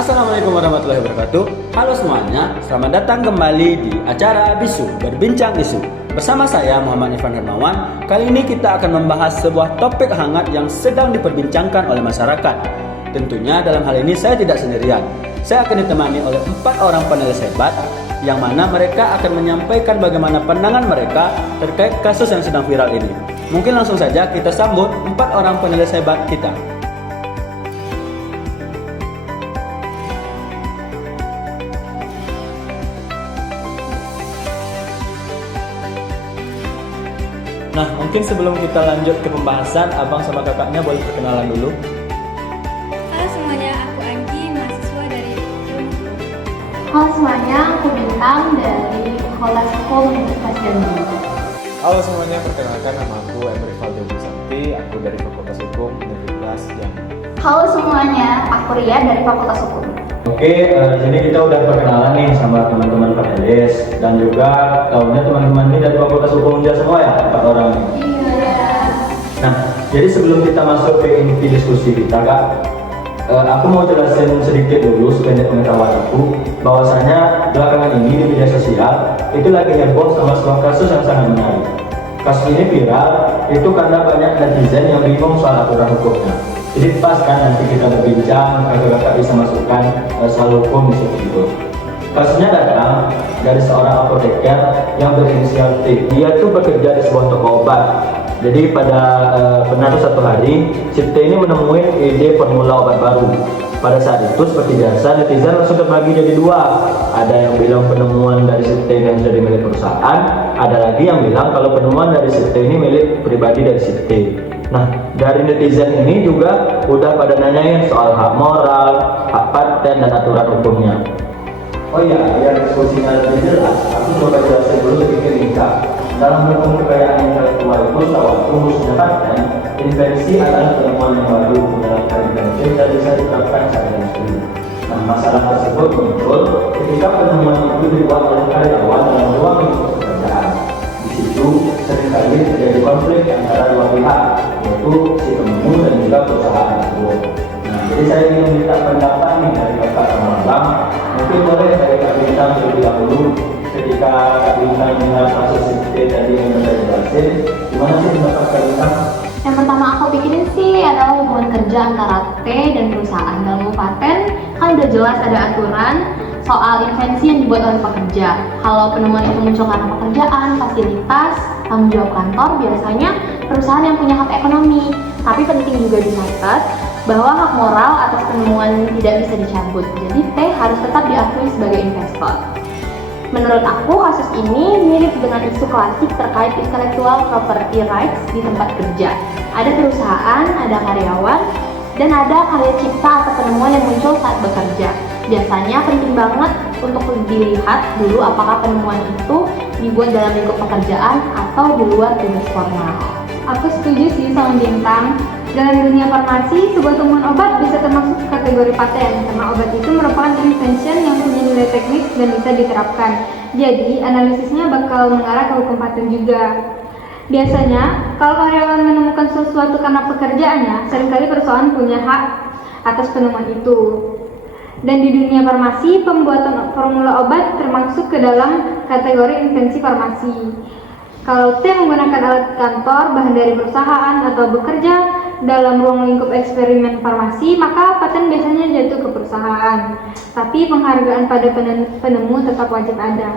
Assalamualaikum warahmatullahi wabarakatuh. Halo semuanya, selamat datang kembali di acara Bisu Berbincang Isu. Bersama saya Muhammad Irfan Hermawan. Kali ini kita akan membahas sebuah topik hangat yang sedang diperbincangkan oleh masyarakat. Tentunya dalam hal ini saya tidak sendirian. Saya akan ditemani oleh 4 orang panelis hebat, yang mana mereka akan menyampaikan bagaimana pandangan mereka terkait kasus yang sedang viral ini. Mungkin langsung saja kita sambut 4 orang panelis hebat kita. Nah, mungkin sebelum kita lanjut ke pembahasan, abang sama kakaknya boleh perkenalan dulu. Halo semuanya, aku Anggi, mahasiswa dari Ilmu. Halo semuanya, aku Bintang dari Fakultas Hukum Universitas Jambi. Halo semuanya, perkenalkan nama aku Emri Valdo Busanti, aku dari Fakultas Hukum Universitas Jambi. Halo semuanya, aku Ria dari Fakultas Hukum. Oke, jadi kita udah perkenalan nih sama teman-teman panelis dan juga tahunya teman-teman ini dari Fakultas Hukum dia semua ya, 4 orang ini. Iya. Nah, jadi sebelum kita masuk ke inti diskusi kita, Kak, aku mau jelasin sedikit dulu sependek pengetahuan aku, bahwasanya belakangan ini di media sosial itu lagi heboh sama sebuah kasus yang sangat menarik. Kasus ini viral itu karena banyak netizen yang bingung soal aturan hukumnya. Jadi pas kan nanti kita berbincang, kakak-kakak bisa masukkan soal hukum di situ. Kasusnya datang dari seorang apoteker yang berinisial T. Dia tuh bekerja di sebuah toko obat. Jadi pernah satu hari, si T ini menemui ide formula obat baru. Pada saat itu seperti biasa, netizen langsung terbagi jadi 2. Ada yang bilang penemuan dari si T dan jadi milik perusahaan. Ada lagi yang bilang kalau penemuan dari si T ini milik pribadi dari si T. Nah, dari netizen ini juga udah pada nanyain soal hak moral, hak paten, dan aturan hukumnya. Oh iya, biar diskusinya lebih jelas, aku coba jelasin dulu sedikit nih, Kak. Dalam hukum kekayaan intelektual itu, sewaktu khususnya paten, invensi adalah penemuan yang baru menjalankan invensi dan bisa diterapkan secara industri. Nah, masalah tersebut muncul ketika penemuan itu dibuat oleh karyawan dalam ruang lingkup pekerjaan. Di situ seringkali terjadi konflik antara 2 pihak, yaitu si penemu dan juga perusahaan tersebut. Nah, jadi saya ingin meminta pendapat nih dari kakak sama abang. Mungkin boleh dari Kak Bintang terlebih dahulu. Ketika Kak Bintang dengar kasus ini tadi yang sudah dijelasin, gimana sih pendapat Kak Bintang? Yang pertama aku pikirin sih adalah hubungan kerja antara T dan perusahaan. Dalam paten kan udah jelas ada aturan soal invensi yang dibuat oleh pekerja. Kalau penemuan itu muncul karena pekerjaan, fasilitas, tanggung jawab kantor, biasanya perusahaan yang punya hak ekonomi. Tapi penting juga dicatat bahwa hak moral atas penemuan tidak bisa dicabut. Jadi T harus tetap diakui sebagai investor. Menurut aku, kasus ini mirip dengan isu klasik terkait intellectual property rights di tempat kerja. Ada perusahaan, ada karyawan, dan ada karya cipta atau penemuan yang muncul saat bekerja. Biasanya penting banget untuk dilihat dulu apakah penemuan itu dibuat dalam lingkup pekerjaan atau di luar tugas formal. Aku setuju sih sama Bintang. Dalam dunia farmasi, sebuah temuan obat bisa termasuk kategori paten karena obat itu merupakan invention yang punya nilai teknis dan bisa diterapkan. Jadi, analisisnya bakal mengarah ke hukum paten juga. Biasanya, kalau karyawan menemukan sesuatu karena pekerjaannya, seringkali perusahaan punya hak atas penemuan itu. Dan di dunia farmasi, pembuatan formula obat termasuk ke dalam kategori invensi farmasi. Kalau T menggunakan alat kantor, bahan dari perusahaan, atau bekerja dalam ruang lingkup eksperimen farmasi, maka paten biasanya jatuh ke perusahaan. Tapi penghargaan pada penemu tetap wajib ada.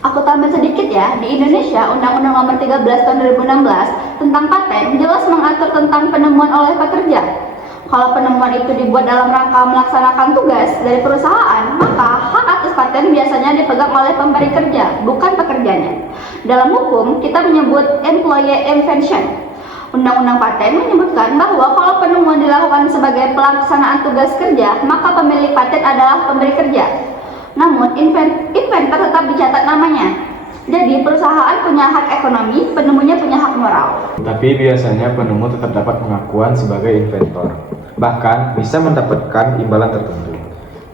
Aku tambah sedikit ya, di Indonesia Undang-Undang Nomor 13 Tahun 2016 tentang paten jelas mengatur tentang penemuan oleh pekerja. Kalau penemuan itu dibuat dalam rangka melaksanakan tugas dari perusahaan, maka hak atas paten biasanya dipegang oleh pemberi kerja, bukan pekerjanya. Dalam hukum, kita menyebut employee invention. Undang-undang paten menyebutkan bahwa kalau penemuan dilakukan sebagai pelaksanaan tugas kerja, maka pemilik paten adalah pemberi kerja. Namun, inventor tetap dicatat namanya. Jadi, perusahaan punya hak ekonomi, penemunya punya hak moral. Tapi biasanya penemu tetap dapat pengakuan sebagai inventor. Bahkan bisa mendapatkan imbalan tertentu.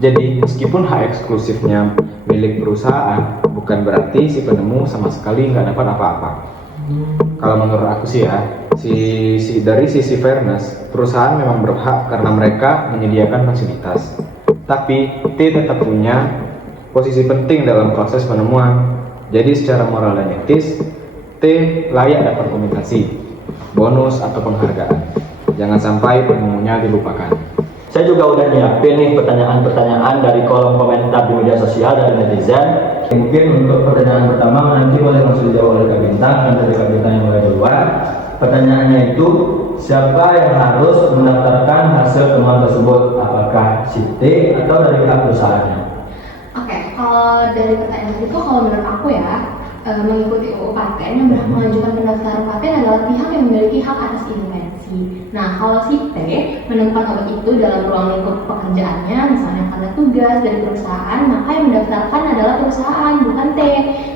Jadi, meskipun hak eksklusifnya milik perusahaan, bukan berarti si penemu sama sekali nggak dapat apa-apa. Kalau menurut aku sih ya, dari sisi fairness, perusahaan memang berhak karena mereka menyediakan fasilitas. Tapi T tetap punya posisi penting dalam proses penemuan. Jadi secara moral dan etis, T layak dapat kompensasi, bonus atau penghargaan. Jangan sampai penemunya dilupakan. Saya juga udah nyiapin nih pertanyaan-pertanyaan dari kolom komentar di media sosial dari netizen. Mungkin untuk pertanyaan pertama nanti boleh langsung dijawab oleh Kak Bintang, dan dari Kak Bintang yang mulai duluan. Pertanyaannya itu, siapa yang harus mendaftarkan hasil temuan tersebut? Apakah si T atau dari pihak perusahaannya? Oke, kalau dari pertanyaan itu, kalau menurut aku ya, mengikuti UU paten yang berhak mengajukan pendaftaran paten adalah pihak yang memiliki hak atas invensi. Nah, kalau si T menemukan obat itu dalam ruang lingkup pekerjaannya, misalnya karena tugas dari perusahaan, maka yang mendaftarkan adalah perusahaan, bukan T.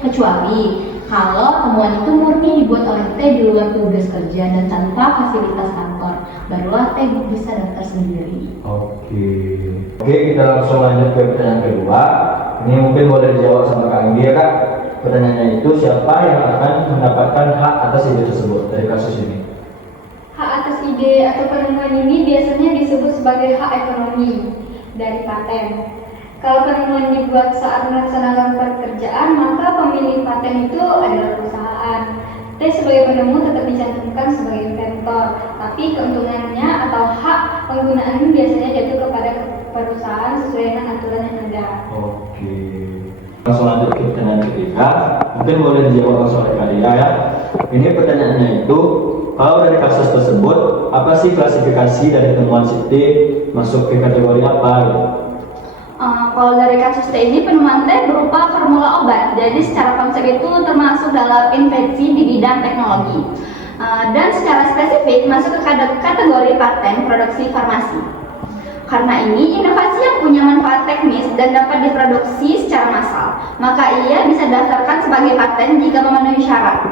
Kecuali kalau temuan itu murni dibuat oleh T di luar tugas kerja dan tanpa fasilitas kantor, barulah T bisa daftar sendiri. Oke, kita langsung lanjut ke pertanyaan kedua. Ini mungkin boleh dijawab sama Kak Anggi ya Kak. Pertanyaannya itu, siapa yang akan mendapatkan hak atas ide tersebut dari kasus ini? Hak atas ide atau penemuan ini biasanya disebut sebagai hak ekonomi dari paten. Kalau penemuan dibuat saat melaksanakan pekerjaan, maka pemilik paten itu adalah perusahaan. T sebagai penemu tetap dicantumkan sebagai inventor, tapi keuntungannya atau hak penggunaan ini biasanya jatuh kepada perusahaan sesuai dengan aturan yang ada. Oke. Langsung lanjut ke pertanyaan ketiga. Mungkin boleh dijawab langsung oleh Kak Dia ya. Ini pertanyaannya itu, kalau dari kasus tersebut, apa sih klasifikasi dari temuan si T masuk ke kategori apa? Gitu? Kalau dari kasus T ini, penemuan T berupa formula obat. Jadi secara konsep itu termasuk dalam invensi di bidang teknologi. Dan secara spesifik masuk ke kategori paten produksi farmasi. Karena ini inovasi yang punya manfaat teknis dan dapat diproduksi secara massal, maka ia bisa daftarkan sebagai paten jika memenuhi syarat.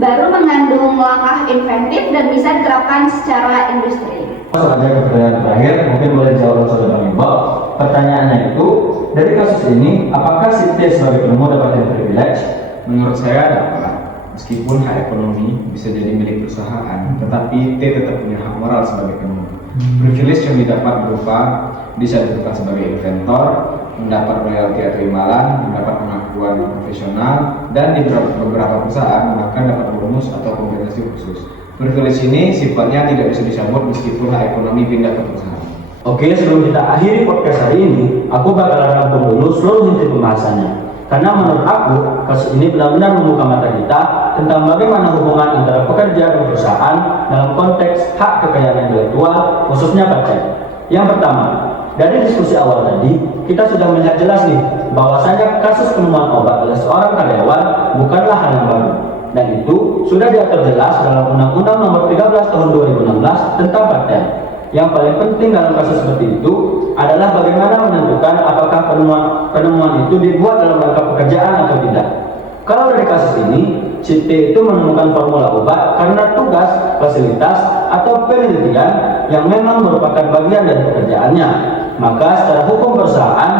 Baru mengandung langkah inventif dan bisa diterapkan secara industri. Langsung aja ke pertanyaan terakhir, mungkin boleh dijawab langsung oleh Bang Iqbal. Pertanyaannya itu, dari kasus ini, apakah si T sebagai penemu dapat privilege? Menurut saya dapat. Meskipun hak ekonomi bisa jadi milik perusahaan, tetapi T tetap punya hak moral sebagai penemu. Privilege yang didapat berupa bisa ditetapkan sebagai inventor, mendapat royalti atau imbalan, mendapat pengakuan profesional, dan di beberapa perusahaan bahkan dapat bonus atau kompensasi khusus. Privilege ini sifatnya tidak bisa dicabut meskipun hak ekonomi pindah ke perusahaan. Oke, sebelum kita akhiri podcast hari ini, aku bakalan rangkum dulu seluruh inti pembahasannya. Karena menurut aku, kasus ini benar-benar membuka mata kita tentang bagaimana hubungan antara pekerja dan perusahaan dalam konteks hak kekayaan intelektual, khususnya paten. Yang pertama, dari diskusi awal tadi, kita sudah melihat jelas nih bahwasanya kasus penemuan obat oleh seorang karyawan bukanlah hal yang baru. Dan itu sudah diatur jelas dalam Undang-Undang Nomor 13 Tahun 2016 tentang paten. Yang paling penting dalam kasus seperti itu adalah bagaimana menentukan apakah penemuan itu dibuat dalam rangka pekerjaan atau tidak. Kalau dari kasus ini, si T itu menemukan formula obat karena tugas, fasilitas, atau penelitian yang memang merupakan bagian dari pekerjaannya. Maka secara hukum perusahaan,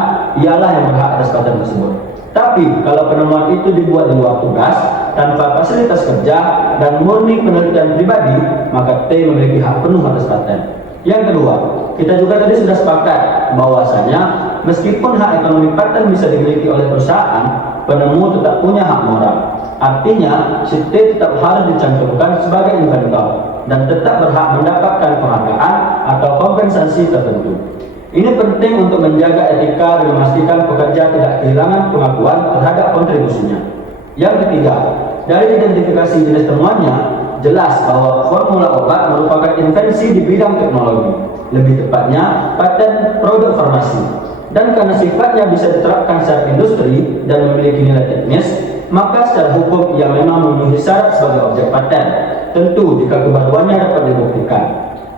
ialah yang berhak atas paten tersebut. Tapi kalau penemuan itu dibuat di luar tugas, tanpa fasilitas kerja, dan murni penelitian pribadi, maka T memiliki hak penuh atas paten. Yang kedua, kita juga tadi sudah sepakat bahwasanya meskipun hak ekonomi paten bisa dimiliki oleh perusahaan, penemu tetap punya hak moral. Artinya, si T tetap harus dicantumkan sebagai inventor dan tetap berhak mendapatkan penghargaan atau kompensasi tertentu. Ini penting untuk menjaga etika dan memastikan pekerja tidak kehilangan pengakuan terhadap kontribusinya. Yang ketiga, dari identifikasi jenis temuannya, jelas bahwa formula obat merupakan invensi di bidang teknologi, lebih tepatnya paten produk farmasi. Dan karena sifatnya bisa diterapkan secara industri dan memiliki nilai teknis, maka secara hukum ia memang memenuhi syarat sebagai objek paten, tentu jika kebaruannya dapat dibuktikan.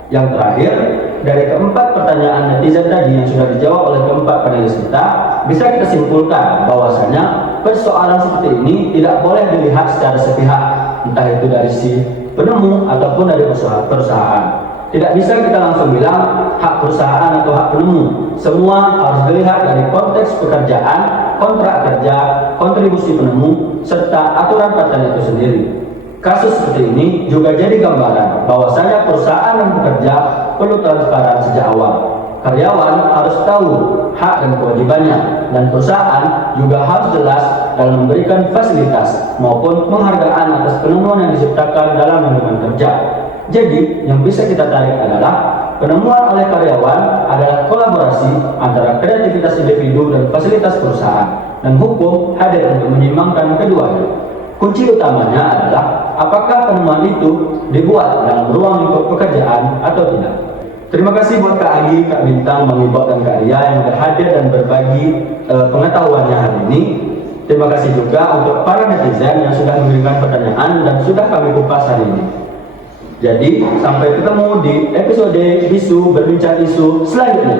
Yang terakhir, dari keempat pertanyaan netizen tadi yang sudah dijawab oleh keempat panelis kita, bisa kita simpulkan bahwasanya persoalan seperti ini tidak boleh dilihat secara sepihak, entah itu dari si penemu ataupun dari perusahaan. Tidak bisa kita langsung bilang hak perusahaan atau hak penemu. Semua harus dilihat dari konteks pekerjaan, kontrak kerja, kontribusi penemu, serta aturan paten itu sendiri. Kasus seperti ini juga jadi gambaran bahwasanya perusahaan dan pekerja perlu transparan sejak awal. karyawan harus tahu hak dan kewajibannya, dan perusahaan juga harus jelas dalam memberikan fasilitas maupun penghargaan atas penemuan yang diciptakan dalam lingkungan kerja. Jadi, yang bisa kita tarik adalah penemuan oleh karyawan adalah kolaborasi antara kreativitas individu dan fasilitas perusahaan, dan hukum hadir untuk menyeimbangkan keduanya. Kunci utamanya adalah apakah penemuan itu dibuat dalam ruang lingkup pekerjaan atau tidak. Terima kasih buat Kak Agi, Kak Bintang, Bang Ibok, dan Kak Ria yang berhadir dan berbagi pengetahuannya hari ini. Terima kasih juga untuk para netizen yang sudah mengirimkan pertanyaan dan sudah kami kupas hari ini. Jadi, sampai ketemu di episode Bisu Berbincang Isu selanjutnya.